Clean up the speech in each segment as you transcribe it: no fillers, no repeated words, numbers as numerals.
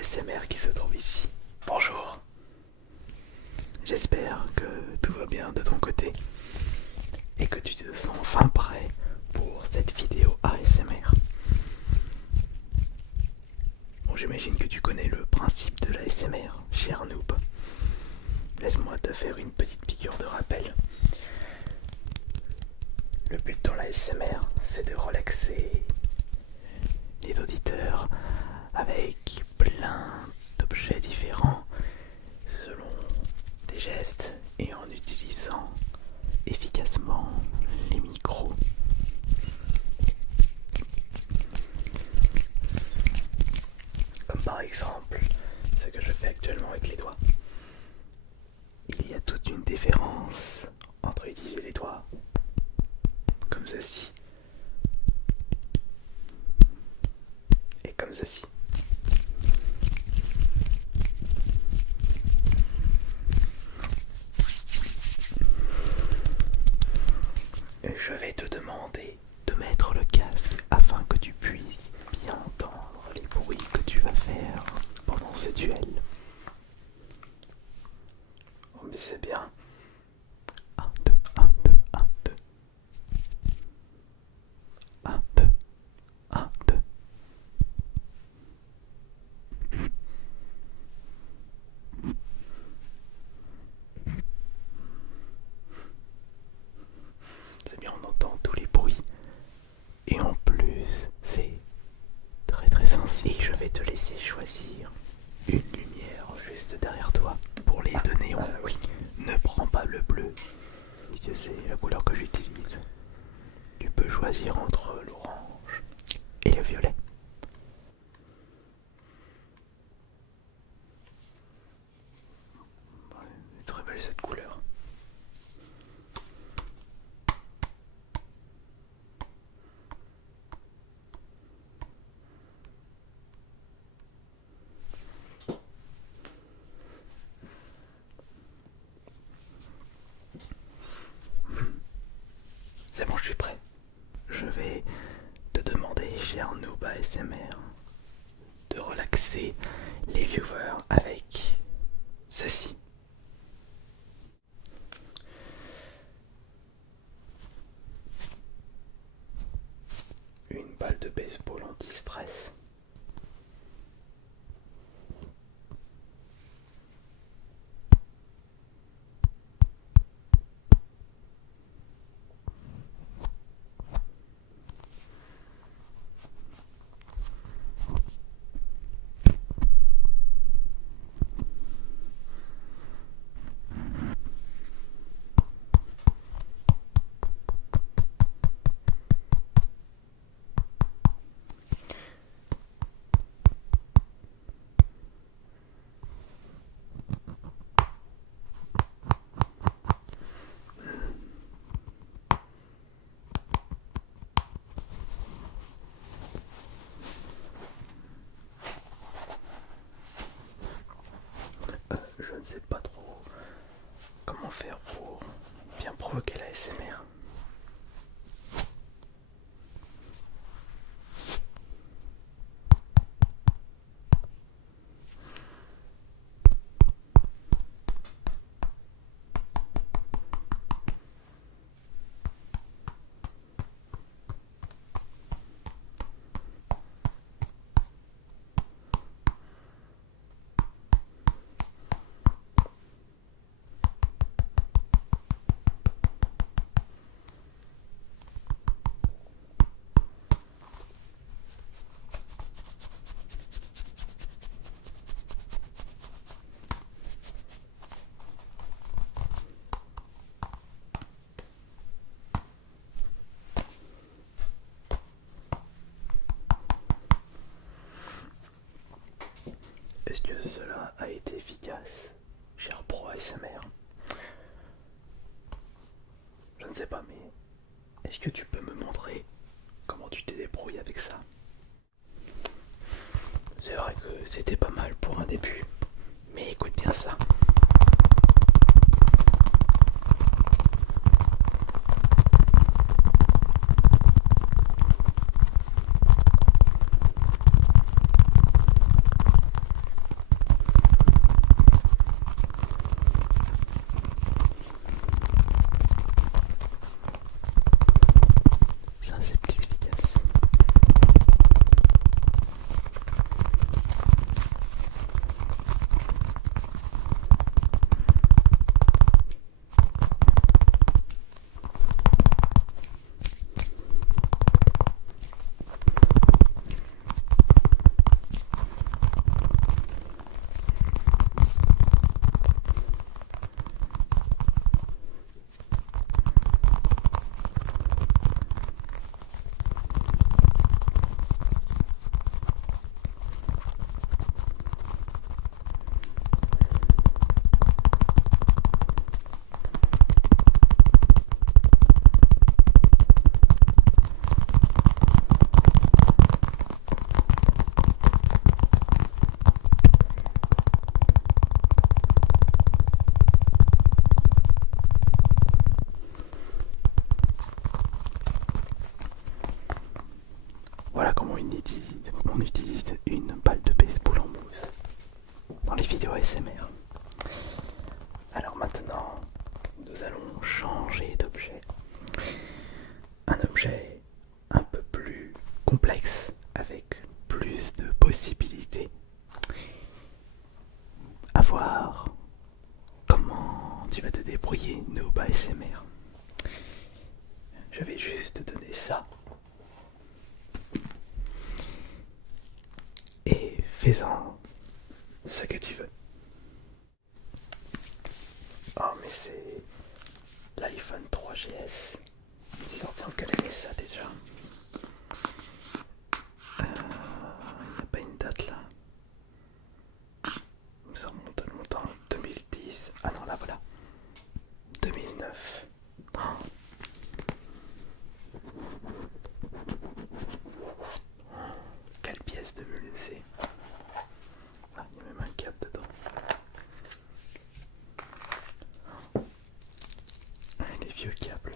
ASMR qui se trouve ici. Bonjour. J'espère que tout va bien de ton côté et que tu te sens enfin prêt pour cette vidéo ASMR. Bon, j'imagine que tu connais le principe de l'ASMR, cher noob. Laisse-moi te faire une petite piqûre de rappel. Le but dans l'ASMR, c'est de relaxer les auditeurs avec plein d'objets différents selon des gestes et en utilisant efficacement les micros. Comme par exemple ce que je fais actuellement avec les doigts. Il y a toute une différence entre utiliser les doigts comme ceci et comme ceci. Je vais te demander de mettre le casque afin que tu puisses bien entendre les bruits que tu vas faire pendant ce duel. Oh mais c'est bien. 1, 2, 1, 2, 1, 2. 1, 2, 1, 2. C'est bien, on entend tous les bruits. Et en plus, c'est très très sensible. Et je vais te laisser choisir une lumière juste derrière toi pour les deux néons. Oui, ne prends pas le bleu, puisque c'est la couleur que j'utilise. Tu peux choisir entre l'orange et le violet. Ouais, c'est très belle cette couleur. C'est bon, je suis prêt. Je vais te demander, cher noob ASMR, de relaxer les viewers avec ceci. Une balle de baseball anti-stress. Je ne sais pas trop comment faire pour bien provoquer la ASMR. Est-ce que cela a été efficace, cher pro ASMR? Je ne sais pas, mais est-ce que tu peux me montrer comment tu te débrouilles avec ça? C'est vrai que c'était pas mal pour un début, mais écoute bien ça. dans les vidéos ASMR. Alors maintenant, nous allons changer d'objet. Un objet un peu plus complexe, avec plus de possibilités. À voir comment tu vas te débrouiller, Noob ASMR. Je vais juste te donner ça. Et fais-en ce que tu veux. Oh mais c'est l'iPhone 3GS. C'est sorti en quelle année ça déjà? Il n'y a pas une date là. Ça remonte à longtemps. 2010. Ah non là voilà. 2009. Oh. Quelle pièce de musée. Ah, il y a même un câble dedans. Les vieux câbles.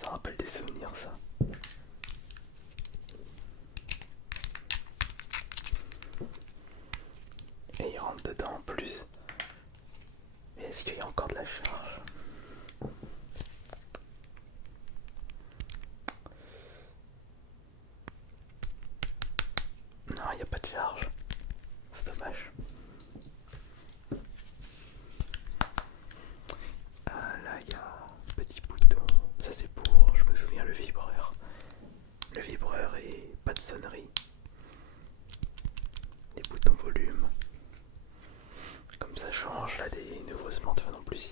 Ça rappelle des souvenirs ça. Et il rentre dedans en plus. Mais est-ce qu'il y a encore de la charge? Non, il n'y a pas de charge. C'est dommage. Ah là, il y a un petit bouton. Ça c'est pour, je me souviens, le vibreur. Le vibreur et pas de sonnerie. Les boutons volume. Comme ça change là des nouveaux smartphones. En plus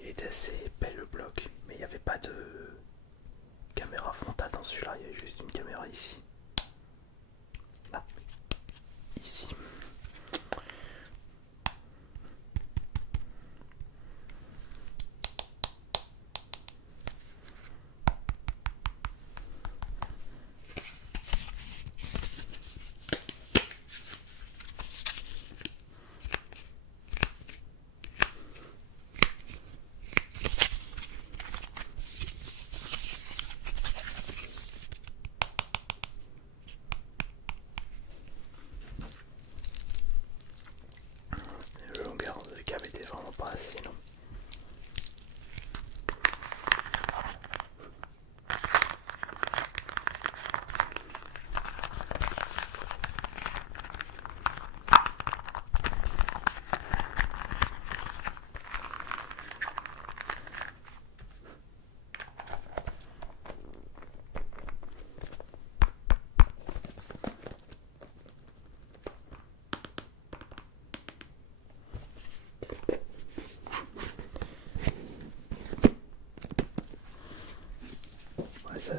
il était assez épais le bloc. Mais il n'y avait pas de caméra frontale dans celui-là. Il y avait juste une caméra ici. Là. Ici. Le longueur de câble était vraiment pas assez long.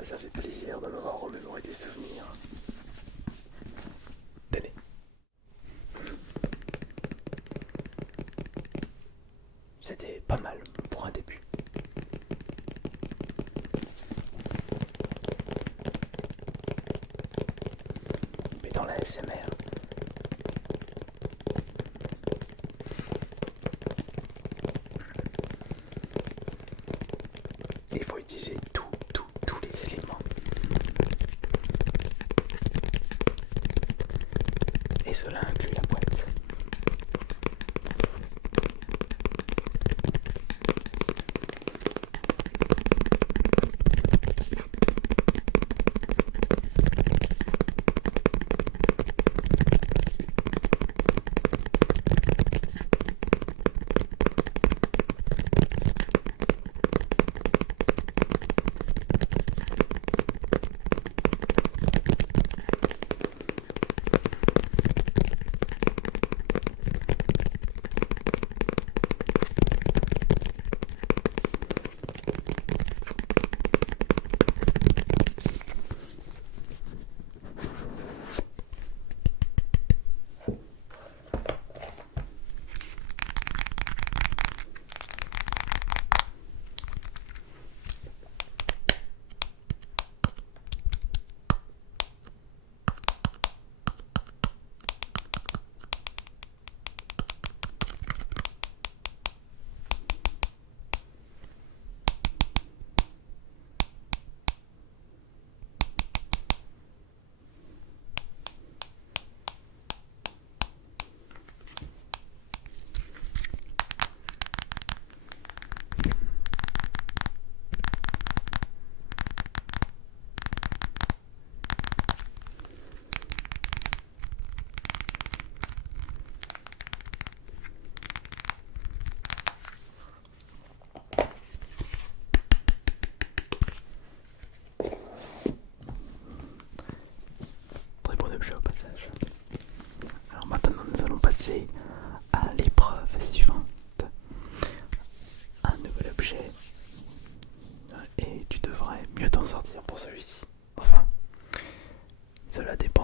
Ça fait plaisir de m'avoir remémoré des souvenirs. Tenez. C'était pas mal pour un début. Mais dans la SMR, il faut utiliser tous les éléments. Et cela inclut la boîte.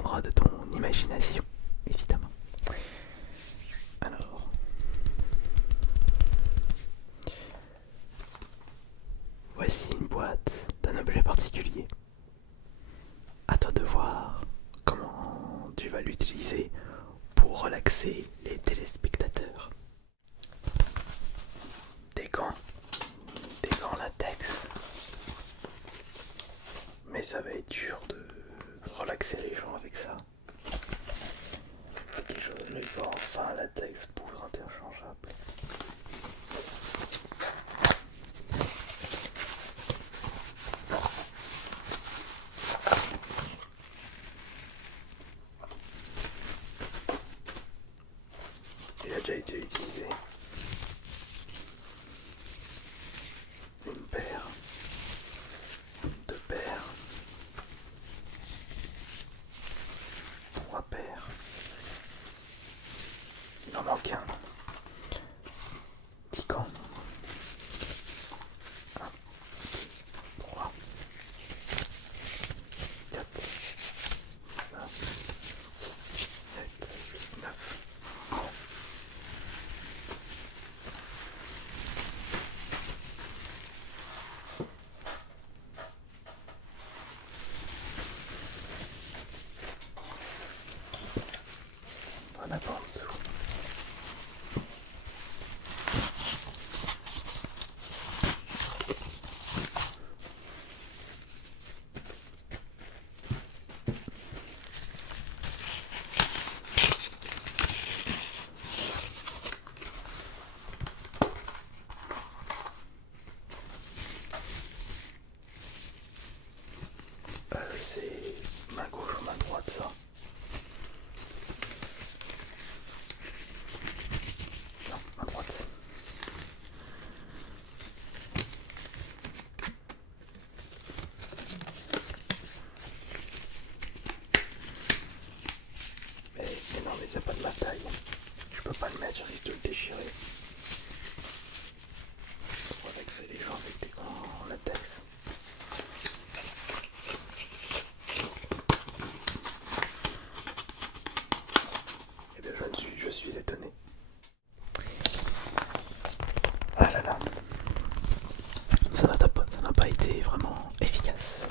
dépendra de ton imagination, évidemment. Alors, voici une boîte d'un objet particulier. À toi de voir comment tu vas l'utiliser pour relaxer les téléspectateurs. Des gants latex. Mais ça va être dur de relaxer les gens avec ça. Quelque chose de fort, enfin latex, poudre interchangeable. Il a déjà été utilisé. Une paire, deux paires, trois paires. Il en manque un. 10 gants. 1, 3, 4, 5, 6, 7, 8, 9. On a pas en dessous. C'est main gauche ou main droite ça? Non, main droite. Mais non, mais c'est pas de ma taille. Je peux pas le mettre, je risque de le déchirer. Pour relaxer les gens avec des gants en latex. Eh bien, je suis étonné. Ah là là. Ça n'a pas été vraiment efficace.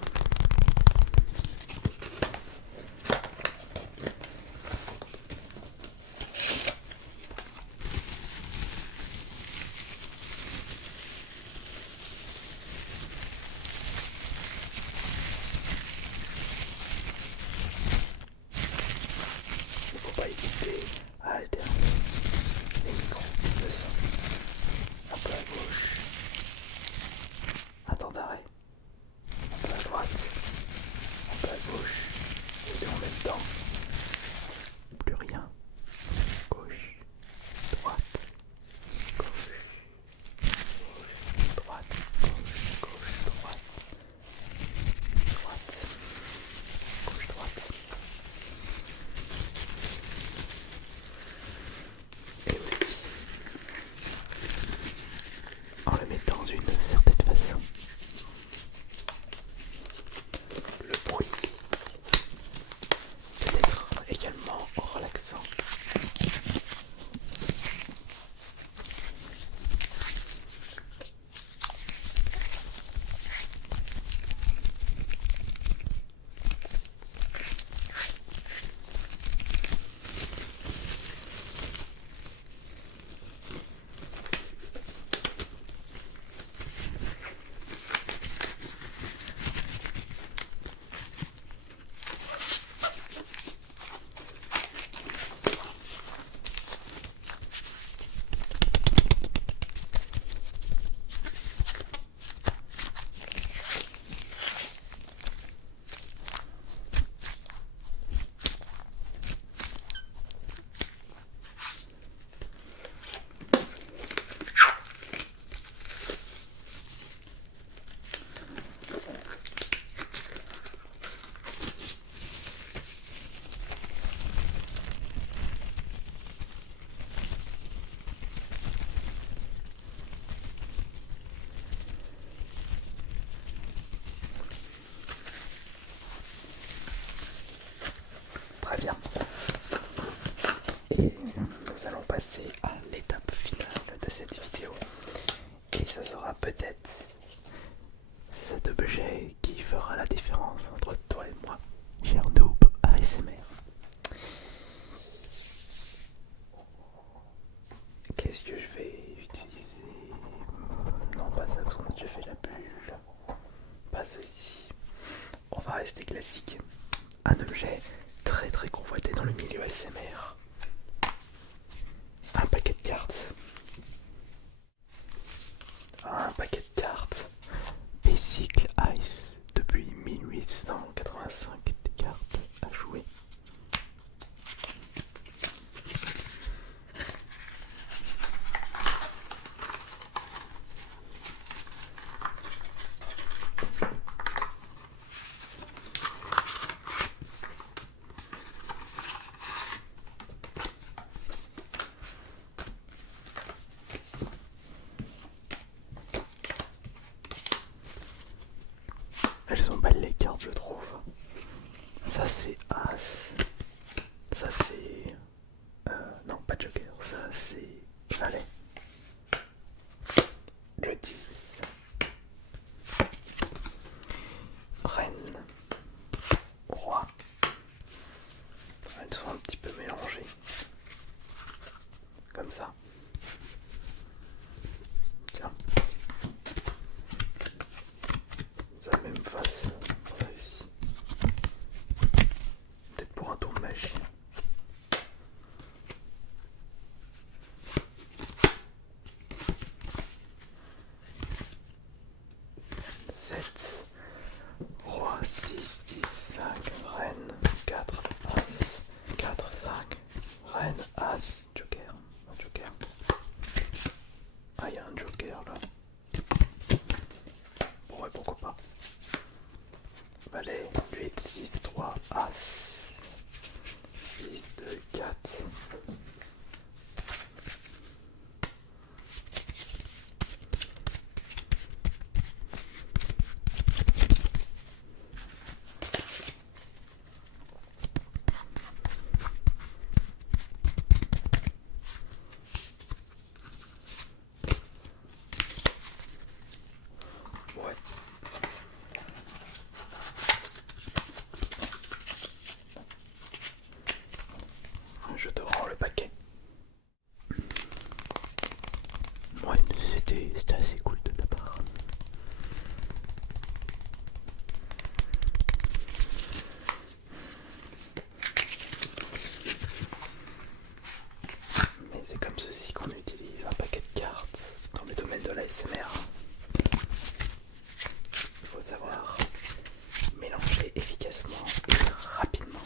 Il ne faut pas hésiter à alterner les micros de son. Un peu à gauche, un temps d'arrêt, un peu à droite, un peu à gauche, et en même temps, plus rien. Gauche, droite, gauche, gauche, droite, gauche, gauche, droite, droite, gauche, droite. Et aussi, en le mettant d'une certaine façon, le bruit peut être également relaxant. Qu'est-ce que je vais utiliser? Non, pas ça, parce qu'on a déjà fait la bulle. Pas ceci. On va rester classique. Un objet très très convoité dans le milieu ASMR. Un paquet de cartes. Un paquet de cartes. Bicycle Ice. Depuis 1885, des cartes à jouer. Elles emballent les cartes, je trouve. Ça c'est As. Ça c'est... non, pas Joker. Ça c'est... Allez. Le 10. Reine. Roi. Elles sont un petit peu mélangées. Comme ça. Tiens. Ça a la même face. Ça ici. Peut-être pour un tour de magie. Roi, 6, 10, 5, reine, 4, as, 4, 5, reine, as, joker, un joker. Ah, il y a un joker là. Bon, ouais, pourquoi pas. Valet, 8, 6, 3, as, 6, 2, 4. Ouais. Je te rends le paquet. Ouais, c'était assez cool de ta part. Mais c'est comme ceci qu'on utilise un paquet de cartes dans le domaine de l'ASMR. Il faut savoir mélanger efficacement et rapidement.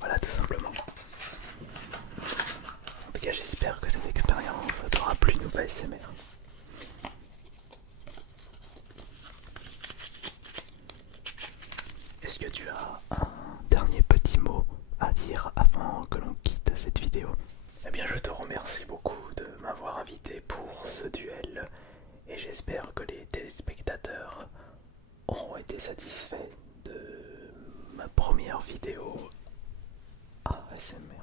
Voilà, tout simplement. En tout cas, j'espère que cette expérience t'aura plu, nous, ASMR. Est-ce que tu as un dernier petit mot à dire avant que l'on quitte cette vidéo? Eh bien, je te remercie beaucoup de m'avoir invité pour ce duel et j'espère que les téléspectateurs auront été satisfaits de ma première vidéo ASMR.